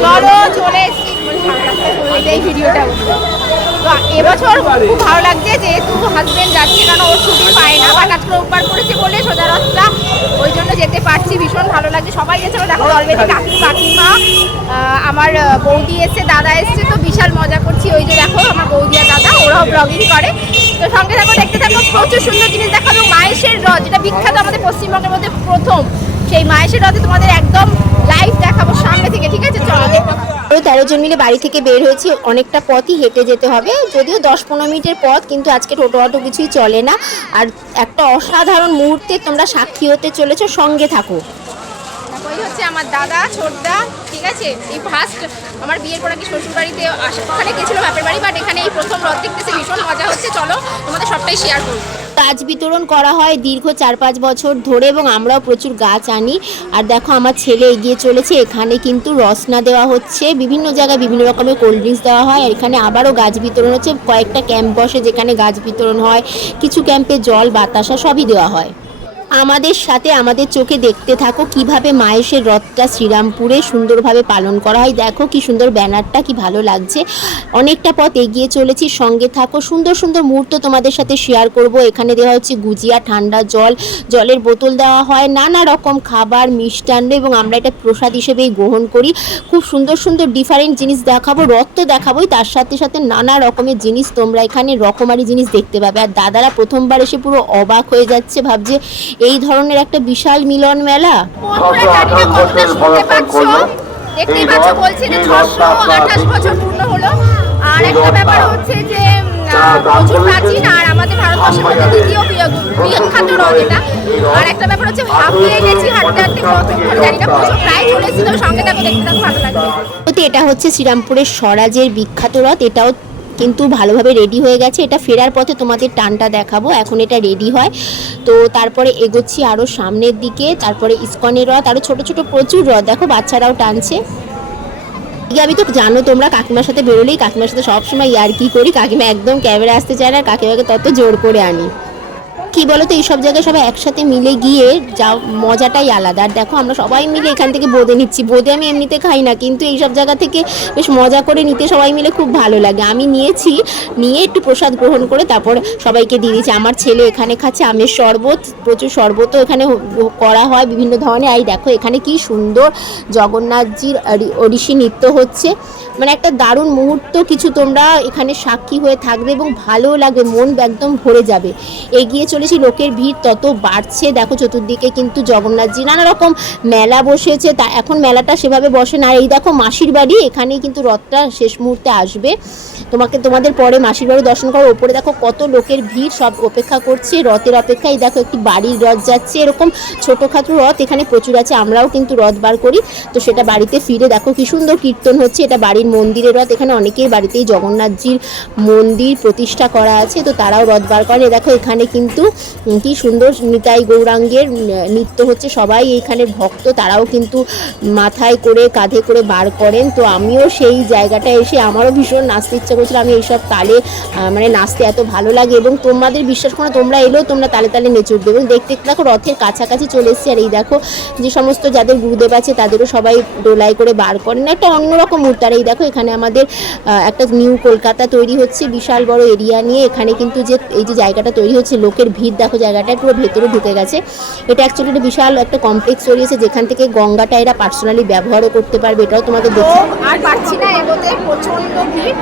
চলো চলে এসেছি এই ভিডিওটা। তো এবছর খুব ভালো লাগছে যেহেতু হাজবেন্ড যাচ্ছে, কারণ ওর ছুটি পায় না, বাট আজকে রোববার করেছে বলে সোজা রাস্তা, ওই জন্য যেতে পারছি। ভীষণ ভালো লাগছে, সবাই গেছে। দেখো অলরেডি কাকিমা, আমার বৌদি এসছে, দাদা এসছে, তো বিশাল মজা করছি। ওই যে দেখো আমার বৌদি আর দাদা, ওরাও ব্লগিং করে। তো সঙ্গে থাকো, দেখতে থাকো, প্রচুর সুন্দর জিনিস দেখাবো। মায়েশের রথ, যেটা বিখ্যাত আমাদের পশ্চিমবঙ্গের মধ্যে প্রথম, সেই মায়েশের রথে তোমাদের একদম লাইভ দেখাবো সামনে থেকে, ঠিক আছে? চলো। 13 জন মিলে বাড়ি থেকে বের হয়েছি, অনেকটা পথই হেঁটে যেতে হবে, যদিও 10-15 মিনিটের পথ, কিন্তু আজকে টোটো অটো কিছুই চলে না। আর একটা অসাধারণ মুহূর্তে তোমরা সাক্ষী হতে চলেছো, সঙ্গে থাকো। ওই হচ্ছে আমার দাদা ছোটদা, ঠিক আছে? এই ফার্স্ট আমার বিয়ের পর কি শ্বশুর বাড়িতে ওখানে গেছিলো বাপের বাড়ি, বাট এখানে এই প্রথম রথ দেখতেছে, ভীষণ মজা হচ্ছে। চলো তোমাদের সবটাই শেয়ার করবো। গাছ বিতরণ করা হয় দীর্ঘ 4-5 বছর ধরে, এবং আমরাও প্রচুর গাছ আনি। আর দেখো আমার ছেলে এগিয়ে চলেছে, এখানে কিন্তু রসনা দেওয়া হচ্ছে, বিভিন্ন জায়গায় বিভিন্ন রকমের কোল্ড ড্রিঙ্কস দেওয়া হয়। আর এখানে আবারও গাছ বিতরণ হচ্ছে, কয়েকটা ক্যাম্প বসে যেখানে গাছ বিতরণ হয়, কিছু ক্যাম্পে জল বাতাসা সবই দেওয়া হয়। আমাদের সাথে আমাদের চোখে দেখতে থাকো কিভাবে মায়েশের রথটা শ্রীরামপুরে সুন্দরভাবে পালন করা হয়। দেখো কি সুন্দর ব্যানারটা, কি ভালো লাগছে। অনেকটা পথ এগিয়ে চলেছি, সঙ্গে থাকো। সুন্দর সুন্দর মুহূর্ত তোমাদের সাথে শেয়ার করব। এখানে দেওয়া হচ্ছে গুজিয়া, ঠান্ডা জল, জলের বোতল দেওয়া হয়, নানা রকম খাবার, মিষ্টান্ন, এবং আমরা এটা প্রসাদ হিসেবেই গ্রহণ করি। খুব সুন্দর সুন্দর ডিফারেন্ট জিনিস দেখাবো, রথ তো দেখাবোই, তার সাথে সাথে নানা রকমের জিনিস তোমরা এখানে রকমারি জিনিস দেখতে পাবে। আর দাদারা প্রথমবার এসে পুরো অবাক হয়ে যাচ্ছে, ভাবছে এই ধরনের একটা বিশাল মিলন মেলা। দেখতেই পাচ্ছ, বলছে যে 628 বছর পূর্ণ হলো। আর একটা ব্যাপার হচ্ছে যে প্রচুর প্রাচীন, আর আমাদের ভারতবর্ষের মধ্যে দ্বিতীয় বিখ্যাত রথ এটা। আর একটা ব্যাপার হচ্ছে হাঁপিয়ে গেছি, হাঁটতে হাঁটতে কতক্ষণ জানি না, প্রচুর প্রায় চলে এসেছি। তবে সঙ্গে থাকো, দেখতে থাকো, ভালো লাগবে। এটা হচ্ছে শ্রীরামপুরের স্বরাজের বিখ্যাত রথ, এটাও কিন্তু ভালোভাবে রেডি হয়ে গেছে। এটা ফেরার পথে তোমাদের টানটা দেখাবো, এখন এটা রেডি হয়। তো তারপরে এগোচ্ছি আরও সামনের দিকে, তারপরে ইস্কনের রথ, আরও ছোট ছোট প্রচুর রথ, দেখো বাচ্চারাও টানছে। আমি তো জানো তোমরা, কাকিমার সাথে বেরোলেই কাকিমার সাথে সবসময় ইয়ার্কি করি, কাকিমা একদম ক্যামেরা আসতে চায় না, কাকিমাকে তত জোর করে আনি। কি বলো তো, এইসব জায়গায় সবাই একসাথে মিলে গিয়ে যা মজাটাই আলাদা। আর দেখো আমরা সবাই মিলে এখান থেকে বোঁদে নিচ্ছি। বোঁদে আমি এমনিতে খাই না, কিন্তু এইসব জায়গা থেকে বেশ মজা করে নিতে সবাই মিলে খুব ভালো লাগে। আমি নিয়েছি, নিয়ে একটু প্রসাদ গ্রহণ করে তারপর সবাইকে দিয়ে দিচ্ছি। আমার ছেলে এখানে খাচ্ছে আমের শরবত, প্রচুর শরবতও এখানে করা হয় বিভিন্ন ধরনের। আর দেখো এখানে কি সুন্দর জগন্নাথজির ওড়িশি নৃত্য হচ্ছে, মানে একটা দারুণ মুহূর্ত কিছু তোমরা এখানে সাক্ষী হয়ে থাকবে এবং ভালো লাগবে, মন একদম ভরে যাবে। এগিয়ে চলেছি, লোকের ভিড় তত বাড়ছে। দেখো চতুর্দিকে কিন্তু জগন্নাথজি নানা রকম মেলা বসেছে, তা এখন মেলাটা সেভাবে বসে না। এই দেখো মাসির বাড়ি, এখানেই কিন্তু রথটা শেষ মুহূর্তে আসবে। তোমাদের পরে মাসির বাড়ি দর্শন করো। ওপরে দেখো কত লোকের ভিড়, সব অপেক্ষা করছে রথের অপেক্ষায়। দেখো একটি বাড়ির রথ যাচ্ছে, এরকম ছোটোখাটো রথ এখানে প্রচুর আছে। আমরাও কিন্তু রথ বার করি, তো সেটা বাড়িতে ফিরে দেখো কি সুন্দর কীর্তন হচ্ছে। এটা বাড়ির মন্দিরের রথ, এখানে অনেকের বাড়িতেই জগন্নাথজির মন্দির প্রতিষ্ঠা করা আছে, তো তারাও রথ বার করে। দেখো এখানে কিন্তু কি সুন্দর নিতাই গৌরাঙ্গের নৃত্য হচ্ছে, সবাই এইখানের ভক্ত, তারাও কিন্তু মাথায় করে কাঁধে করে বার করেন। তো আমিও সেই জায়গাটায় এসে আমারও ভীষণ নাচতে ইচ্ছা করছিল। আমি এইসব তালে মানে নাচতে এত ভালো লাগে, এবং তোমাদের বিশ্বাস করো তোমরা এলেও তোমরা তালে তালে নেচে উঠবে। এবং দেখতে দেখো রথের কাছাকাছি চলে এসেছি। আর এই দেখো যে সমস্ত যাদের গুরুদেব আছে তাদেরও সবাই ডোলাই করে বার করেন, একটা অন্যরকম মুহূর্ত। আর এই দেখো এখানে আমাদের একটা নিউ কলকাতা তৈরি হচ্ছে, বিশাল বড় এরিয়া নিয়ে। এখানে কিন্তু যে এই যে জায়গাটা তৈরি হচ্ছে, লোকের ভিড় দেখো, জায়গাটায় পুরো ভেতরে ঢুকে গেছে। এটা অ্যাকচুয়ালি একটা বিশাল একটা কমপ্লেক্স তৈরি হয়েছে, যেখান থেকে গঙ্গাটা এরা পার্সোনালি ব্যবহারও করতে পারবে। এটাও তোমাদের দেখো। আর পাচ্ছি না এগোতে, প্রচন্ড ভিড়।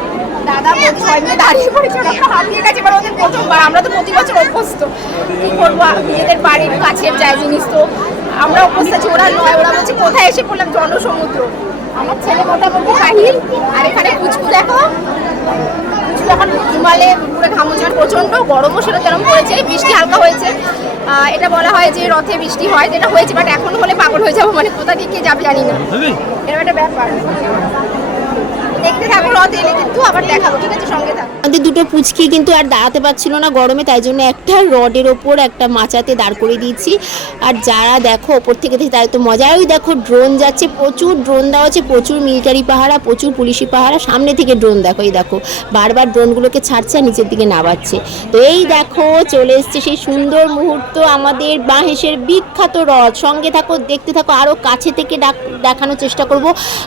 দাদা সবাই মিলে দাঁড়িয়ে পড়েছে, হারিয়ে গেছে। এবার ওদের প্রথমবার, আমরা তো প্রতি বছর অভ্যস্ত, কি করবো, নিজেদের বাড়ির কাছের যায় জিনিস, তো আমরা অভ্যস্ত আছি, ওরা নয়। ওরা বলছে কোথায় এসে পড়লাম, জনসমুদ্র। আমার ছেলে মোটামুটি কাহিল। আর এখানে পুচকু দেখো, যখন হিমালে পুরো ঘামুঝার, প্রচণ্ড গরমও সেটা তেমন পড়েছে, বৃষ্টি হালকা হয়েছে। এটা বলা হয় যে রথে বৃষ্টি হয়, যেটা হয়েছে, বাট এখন হলে পাগল হয়ে যাবো, মানে কোথা দিকে যাবে জানি না, এরকম একটা ব্যাপার। দেখতে দেখতে থাকো, রথ এলে কিন্তু আবার দেখাবো, ঠিক আছে? সঙ্গে থাকো। আমাদের দুটো পুচকি কিন্তু আর দাঁড়াতে পারছিল না গরমে, তাই জন্য একটা রডের ওপর একটা মাচাতে দাঁড় করে দিয়েছি। আর যারা দেখো ওপর থেকে দেখে তাদের তো মজাই, দেখো ড্রোন যাচ্ছে, প্রচুর ড্রোন দেওয়া আছে, প্রচুর মিলিটারি পাহারা, প্রচুর পুলিশি পাহারা। সামনে থেকে ড্রোন দেখো, এই দেখো বারবার ড্রোনগুলোকে ছাড়ছে আর নিচের দিকে নামাচ্ছে। তো এই দেখো চলে এসছে সেই সুন্দর মুহূর্ত, আমাদের বাঁহেশের বিখ্যাত রথ। সঙ্গে থাকো, দেখতে থাকো, আরও কাছে থেকে দেখানোর চেষ্টা করব।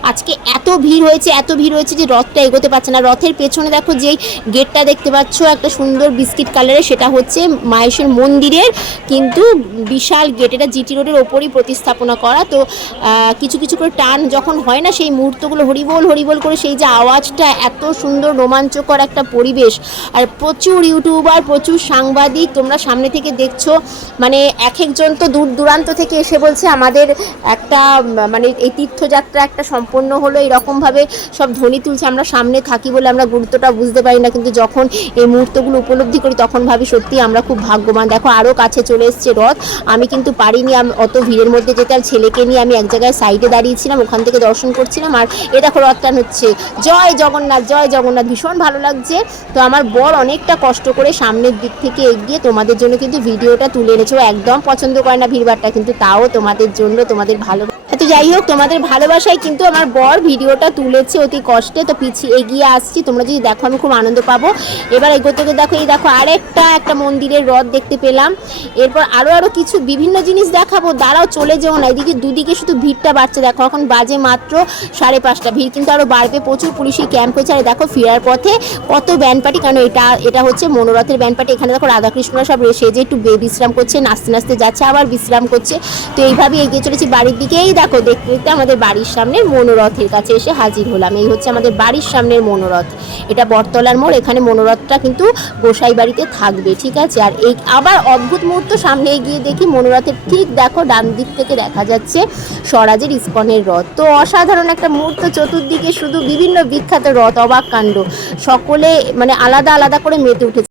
আজকে এত ভিড় হয়েছে যে রথটা এগোতে পারছে না। রথের পেছনে দেখো যেই গেটটা দেখতে পাচ্ছ একটা সুন্দর বিস্কিট কালারের, সেটা হচ্ছে মাহেশের মন্দিরের কিন্তু বিশাল গেট। এটা জিটি রোডের ওপরই প্রতিস্থাপনা করা। তো কিছু কিছু করে টান যখন হয় না, সেই মুহূর্তগুলো হরিবোল হরিবোল করে সেই যে আওয়াজটা, এত সুন্দর রোমাঞ্চকর একটা পরিবেশ। আর প্রচুর ইউটিউবার, প্রচুর সাংবাদিক, তোমরা সামনে থেকে দেখছো, মানে এক একজন তো দূর দূরান্ত থেকে এসে বলছে আমাদের একটা মানে এই তীর্থযাত্রা একটা সম্পন্ন হলো, এরকমভাবে সব ধ্বনি তুলছে। আমরা সামনে থাকি বলে আমরা গুরুত্বটা বুঝতে পারি না, কিন্তু যখন এই মুহূর্তগুলো উপলব্ধি করি তখন ভাবি সত্যি আমরা খুব ভাগ্যবান। দেখো আরও কাছে চলে এসছে রথ। আমি কিন্তু পারিনি অত ভিড়ের মধ্যে যেতে, আর ছেলেকে নিয়ে আমি এক জায়গায় সাইডে দাঁড়িয়েছিলাম, ওখান থেকে দর্শন করছিলাম। আর এ দেখো রথ টান হচ্ছে, জয় জগন্নাথ জয় জগন্নাথ, ভীষণ ভালো লাগছে। তো আমার বর অনেকটা কষ্ট করে সামনের দিক থেকে এগিয়ে তোমাদের জন্য কিন্তু ভিডিওটা তুলে এনেছে। ও একদম পছন্দ করে না ভিড়ভাড়টা, কিন্তু তাও তোমাদের জন্য, তোমাদের ভালো। তো যাই হোক, তোমাদের ভালোবাসায় কিন্তু আমার বর ভিডিওটা তুলেছে অতি কষ্টে। তো পিছিয়ে এগিয়ে আসছি, তোমরা যদি দেখো আমি খুব আনন্দ পাবো। এবার এগোতে দেখো, এই দেখো একটা মন্দিরের রথ দেখতে পেলাম। এরপর আরও কিছু বিভিন্ন জিনিস দেখাবো, দাঁড়াও চলে যেও না। এদিকে দুদিকে শুধু ভিড়টা বাড়ছে, দেখো এখন বাজে মাত্র 5:30, ভিড় কিন্তু আরও বাড়বে, প্রচুর পুলিশি ক্যাম্প হয়েছে। আর দেখো ফেরার পথে কত ব্যান্ড পার্টি, কারণ এটা হচ্ছে মনোরথের ব্যান্ড পার্টি। এখানে দেখো রাধাকৃষ্ণরা সব সেজে একটু বিশ্রাম করছে, নাচতে নাচতে যাচ্ছে, আবার বিশ্রাম করছে। তো এইভাবে এগিয়ে চলেছি বাড়ির দিকেই। দেখো দেখতে দেখতে আমাদের বাড়ির সামনের মনোরথের কাছে এসে হাজির হলাম। এই হচ্ছে আমাদের বাড়ির সামনের মনোরথ, এটা বটতলার মোড়। এখানে মনোরথটা কিন্তু গোসাই বাড়িতে থাকবে, ঠিক আছে? আর এই আবার অদ্ভুত মুহূর্ত, সামনে এগিয়ে দেখি মনোরথের ঠিক দেখো ডান দিক থেকে দেখা যাচ্ছে স্বরাজের ইস্কনের রথ। তো অসাধারণ একটা মুহূর্ত, চতুর্দিকে শুধু বিভিন্ন বিখ্যাত রথ, অবাক কাণ্ড, সকলে মানে আলাদা আলাদা করে মেতে উঠেছে।